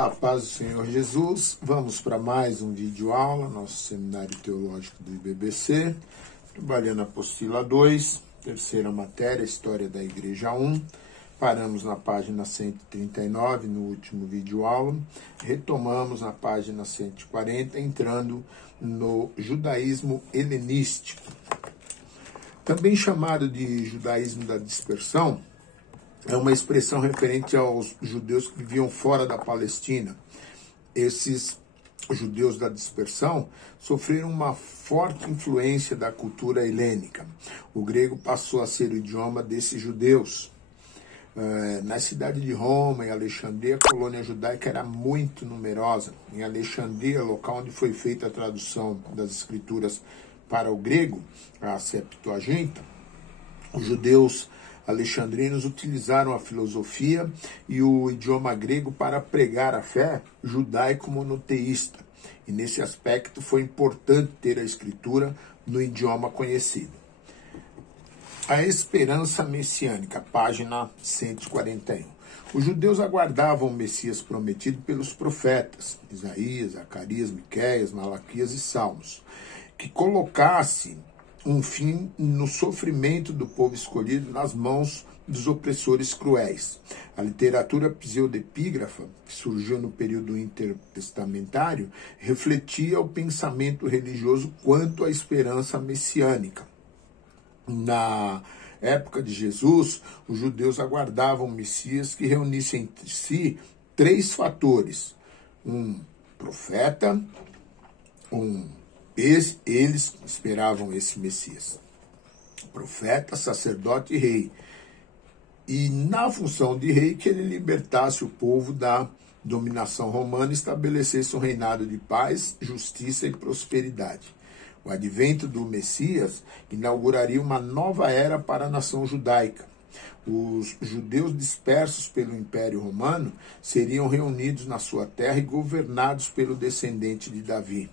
A paz do Senhor Jesus, vamos para mais um vídeo aula, nosso seminário teológico do IBBC, trabalhando a apostila 2, terceira matéria, História da Igreja 1, paramos na página 139 no último vídeo aula, retomamos na página 140, entrando no judaísmo helenístico, também chamado de judaísmo da dispersão. É uma expressão referente aos judeus que viviam fora da Palestina. Esses judeus da dispersão sofreram uma forte influência da cultura helênica. O grego passou a ser o idioma desses judeus. Na cidade de Roma, em Alexandria, a colônia judaica era muito numerosa. Em Alexandria, local onde foi feita a tradução das escrituras para o grego, a Septuaginta, os judeus alexandrinos utilizaram a filosofia e o idioma grego para pregar a fé judaico-monoteísta. E nesse aspecto foi importante ter a escritura no idioma conhecido. A esperança messiânica, página 141. Os judeus aguardavam o Messias prometido pelos profetas, Isaías, Zacarias, Miqueias, Malaquias e Salmos, que colocasse um fim no sofrimento do povo escolhido nas mãos dos opressores cruéis. A literatura pseudepígrafa, que surgiu no período intertestamentário, refletia o pensamento religioso quanto à esperança messiânica. Na época de Jesus, os judeus aguardavam um Messias que reunisse entre si três fatores: um profeta, eles esperavam esse Messias, profeta, sacerdote e rei. E na função de rei, que ele libertasse o povo da dominação romana e estabelecesse um reinado de paz, justiça e prosperidade. O advento do Messias inauguraria uma nova era para a nação judaica. Os judeus dispersos pelo Império Romano seriam reunidos na sua terra e governados pelo descendente de Davi.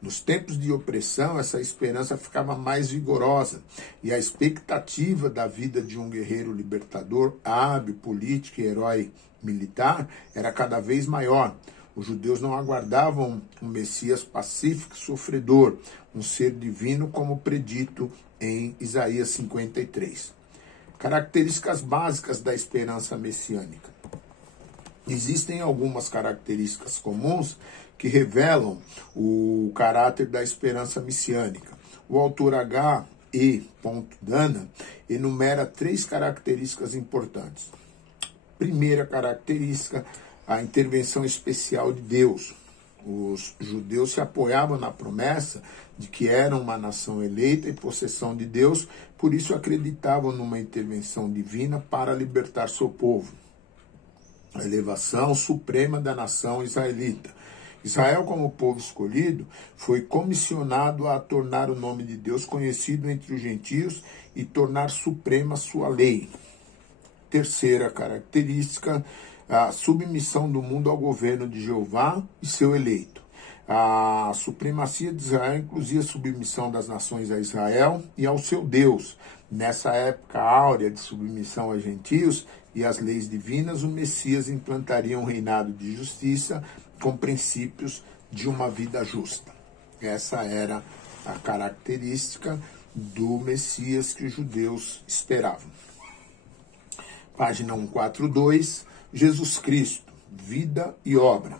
Nos tempos de opressão, essa esperança ficava mais vigorosa e a expectativa da vida de um guerreiro libertador, hábil, político e herói militar era cada vez maior. Os judeus não aguardavam um Messias pacífico e sofredor, um ser divino como predito em Isaías 53. Características básicas da esperança messiânica. Existem algumas características comuns que revelam o caráter da esperança messiânica. O autor H. E. Dana enumera três características importantes. Primeira característica, a intervenção especial de Deus. Os judeus se apoiavam na promessa de que eram uma nação eleita e possessão de Deus, por isso acreditavam numa intervenção divina para libertar seu povo. A elevação suprema da nação israelita. Israel, como povo escolhido, foi comissionado a tornar o nome de Deus conhecido entre os gentios e tornar suprema sua lei. Terceira característica, a submissão do mundo ao governo de Jeová e seu eleito. A supremacia de Israel incluía a submissão das nações a Israel e ao seu Deus. Nessa época áurea de submissão a gentios e às leis divinas, o Messias implantaria um reinado de justiça com princípios de uma vida justa. Essa era a característica do Messias que os judeus esperavam. Página 142, Jesus Cristo, vida e obra.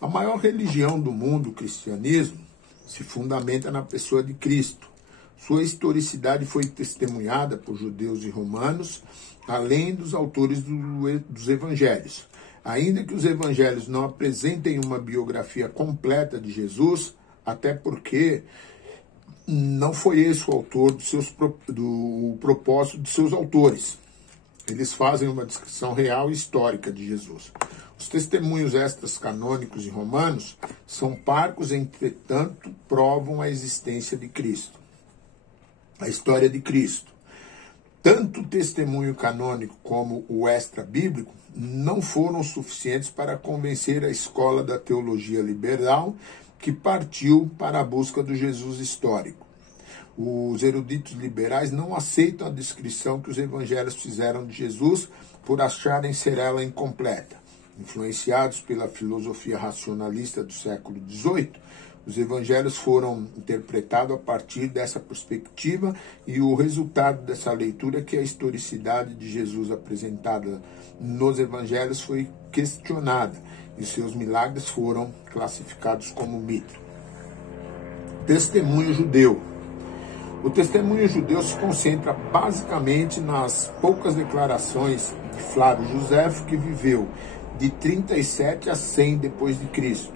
A maior religião do mundo, o cristianismo, se fundamenta na pessoa de Cristo. Sua historicidade foi testemunhada por judeus e romanos, além dos autores dos evangelhos. Ainda que os evangelhos não apresentem uma biografia completa de Jesus, até porque não foi esse o autor do propósito de seus autores. Eles fazem uma descrição real e histórica de Jesus. Os testemunhos extras canônicos e romanos são parcos, entretanto, provam a existência de Cristo. A história de Cristo. Tanto o testemunho canônico como o extra-bíblico não foram suficientes para convencer a escola da teologia liberal que partiu para a busca do Jesus histórico. Os eruditos liberais não aceitam a descrição que os evangelhos fizeram de Jesus por acharem ser ela incompleta. Influenciados pela filosofia racionalista do século XVIII, os evangelhos foram interpretados a partir dessa perspectiva e o resultado dessa leitura é que a historicidade de Jesus apresentada nos evangelhos foi questionada e seus milagres foram classificados como mito. Testemunho judeu. O testemunho judeu se concentra basicamente nas poucas declarações de Flávio Joséfo, que viveu de 37 a 100 depois de Cristo.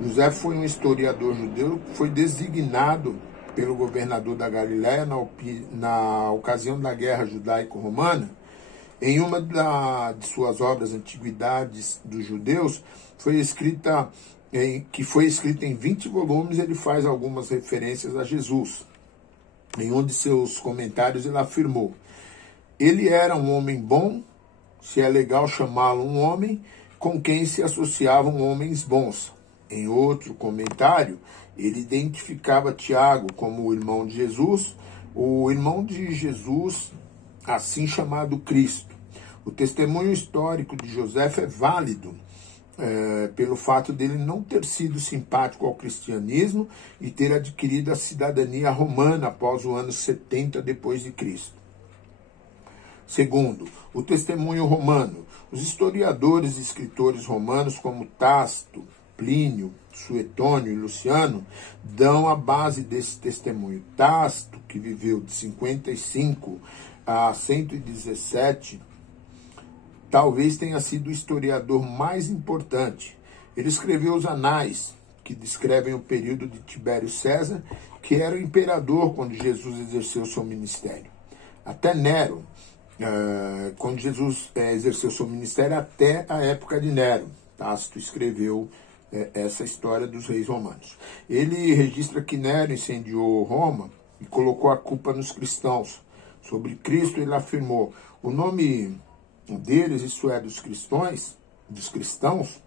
José foi um historiador judeu que foi designado pelo governador da Galiléia na ocasião da Guerra Judaico-Romana. Em uma de suas obras, Antiguidades dos Judeus, que foi escrita em 20 volumes, ele faz algumas referências a Jesus. Em um de seus comentários ele afirmou: ele era um homem bom, se é legal chamá-lo um homem, com quem se associavam homens bons. Em outro comentário, ele identificava Tiago como o irmão de Jesus, o irmão de Jesus, assim chamado Cristo. O testemunho histórico de José é válido pelo fato dele não ter sido simpático ao cristianismo e ter adquirido a cidadania romana após o ano 70 depois de Cristo. Segundo, o testemunho romano. Os historiadores e escritores romanos como Tácito, Plínio, Suetônio e Luciano dão a base desse testemunho. Tácito, que viveu de 55 a 117, talvez tenha sido o historiador mais importante. Ele escreveu os Anais, que descrevem o período de Tibério César, que era o imperador quando Jesus exerceu seu ministério. Até Nero, quando Jesus exerceu seu ministério, até a época de Nero. Tácito escreveu essa história dos reis romanos. Ele registra que Nero incendiou Roma e colocou a culpa nos cristãos. Sobre Cristo ele afirmou: o nome deles, isso é, dos cristãos,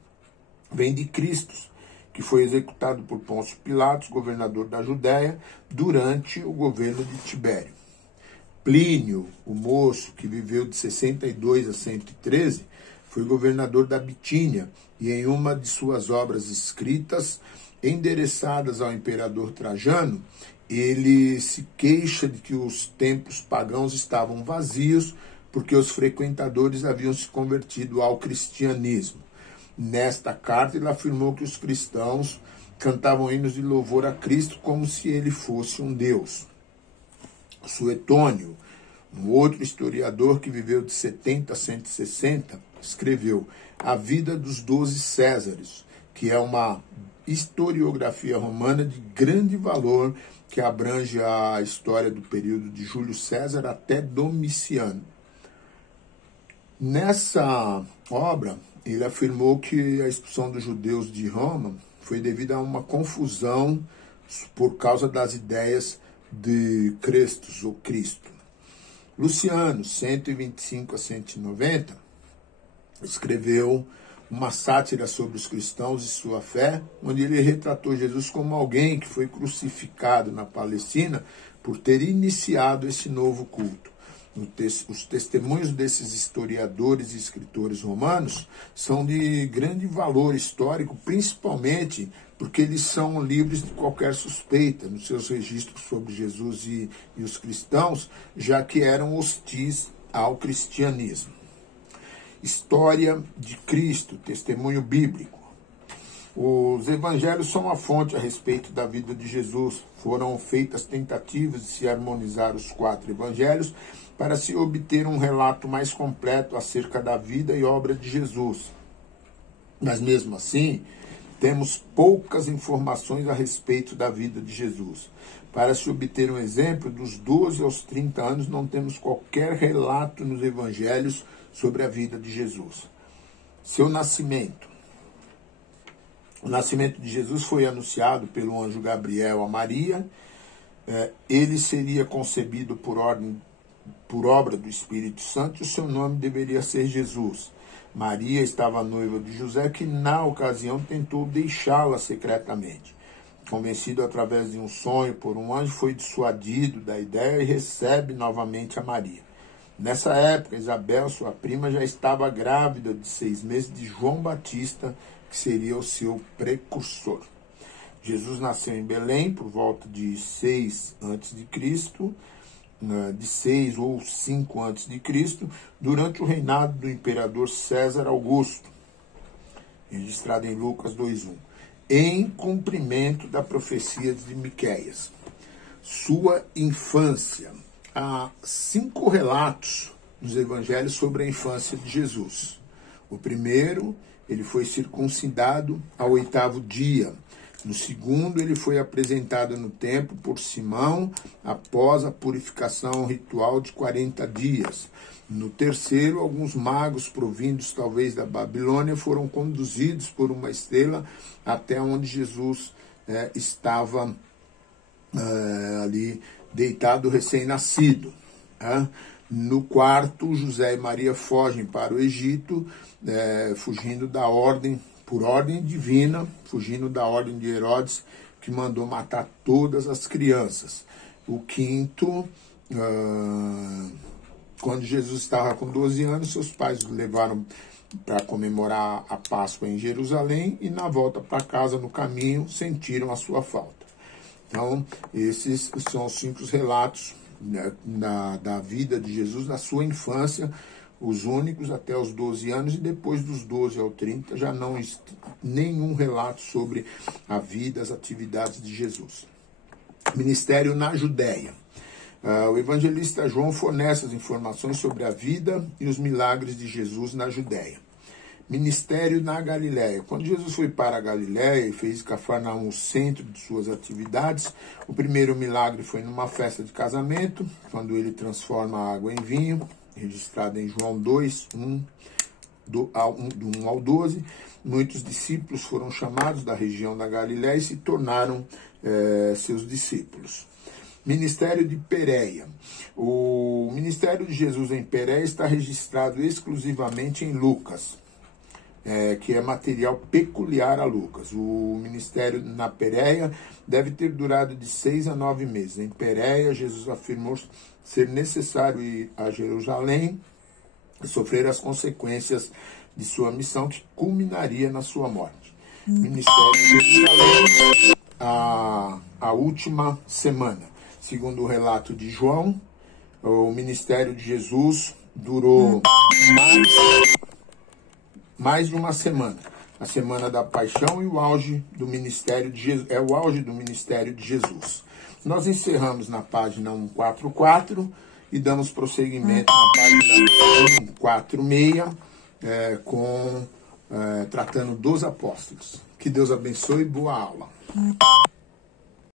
vem de Cristos, que foi executado por Pôncio Pilatos, governador da Judéia, durante o governo de Tibério. Plínio, o moço, que viveu de 62 a 113, foi governador da Bitínia, e em uma de suas obras escritas, endereçadas ao imperador Trajano, ele se queixa de que os templos pagãos estavam vazios, porque os frequentadores haviam se convertido ao cristianismo. Nesta carta, ele afirmou que os cristãos cantavam hinos de louvor a Cristo como se ele fosse um deus. Suetônio, um outro historiador que viveu de 70 a 160, escreveu A Vida dos 12 Césares, que é uma historiografia romana de grande valor que abrange a história do período de Júlio César até Domiciano. Nessa obra, ele afirmou que a expulsão dos judeus de Roma foi devido a uma confusão por causa das ideias de Crestos ou Cristo. Luciano, 125 a 190, escreveu uma sátira sobre os cristãos e sua fé, onde ele retratou Jesus como alguém que foi crucificado na Palestina por ter iniciado esse novo culto. Os testemunhos desses historiadores e escritores romanos são de grande valor histórico, principalmente porque eles são livres de qualquer suspeita nos seus registros sobre Jesus e os cristãos, já que eram hostis ao cristianismo. História de Cristo, testemunho bíblico. Os evangelhos são uma fonte a respeito da vida de Jesus. Foram feitas tentativas de se harmonizar os 4 evangelhos para se obter um relato mais completo acerca da vida e obra de Jesus. Mas mesmo assim, temos poucas informações a respeito da vida de Jesus. Para se obter um exemplo, dos 12 aos 30 anos não temos qualquer relato nos evangelhos sobre a vida de Jesus. Seu nascimento. O nascimento de Jesus foi anunciado pelo anjo Gabriel a Maria. Ele seria concebido por obra do Espírito Santo, e o seu nome deveria ser Jesus. Maria estava noiva de José, que na ocasião tentou deixá-la secretamente. Convencido através de um sonho por um anjo, foi dissuadido da ideia e recebe novamente a Maria. Nessa época, Isabel, sua prima, já estava grávida de 6 meses de João Batista, que seria o seu precursor. Jesus nasceu em Belém por volta de 6 a.C., de 6 ou 5 a.C., durante o reinado do imperador César Augusto, registrado em Lucas 2:1, em cumprimento da profecia de Miqueias. Sua infância. Há 5 relatos nos evangelhos sobre a infância de Jesus. O primeiro, ele foi circuncidado ao 8º dia. No segundo, ele foi apresentado no templo por Simão após a purificação ritual de 40 dias. No terceiro, alguns magos provindos talvez da Babilônia foram conduzidos por uma estrela até onde Jesus estava ali deitado recém-nascido. No quarto, José e Maria fogem para o Egito, fugindo da ordem, por ordem divina, fugindo da ordem de Herodes, que mandou matar todas as crianças. O quinto, quando Jesus estava com 12 anos, seus pais o levaram para comemorar a Páscoa em Jerusalém e na volta para casa, no caminho, sentiram a sua falta. Então, esses são os 5 relatos da vida de Jesus, na sua infância, os únicos até os 12 anos, e depois dos 12 ao 30 já não existe nenhum relato sobre a vida, as atividades de Jesus. Ministério na Judéia. O evangelista João fornece as informações sobre a vida e os milagres de Jesus na Judéia. Ministério na Galiléia. Quando Jesus foi para a Galiléia e fez Cafarnaum o centro de suas atividades, o primeiro milagre foi numa festa de casamento, quando ele transforma a água em vinho, registrado em João 2, do 1 ao 12. Muitos discípulos foram chamados da região da Galiléia e se tornaram seus discípulos. Ministério de Pérea. O ministério de Jesus em Pérea está registrado exclusivamente em Lucas, que é material peculiar a Lucas. O ministério na Pérea deve ter durado de 6 a 9 meses. Em Pérea, Jesus afirmou ser necessário ir a Jerusalém e sofrer as consequências de sua missão, que culminaria na sua morte. Ministério de Jerusalém, a última semana. Segundo o relato de João, o ministério de Jesus durou mais de uma semana. A semana da paixão e o auge do ministério de Jesus, o auge do ministério de Jesus. Nós encerramos na página 144 e damos prosseguimento na página 146, tratando dos apóstolos. Que Deus abençoe e boa aula.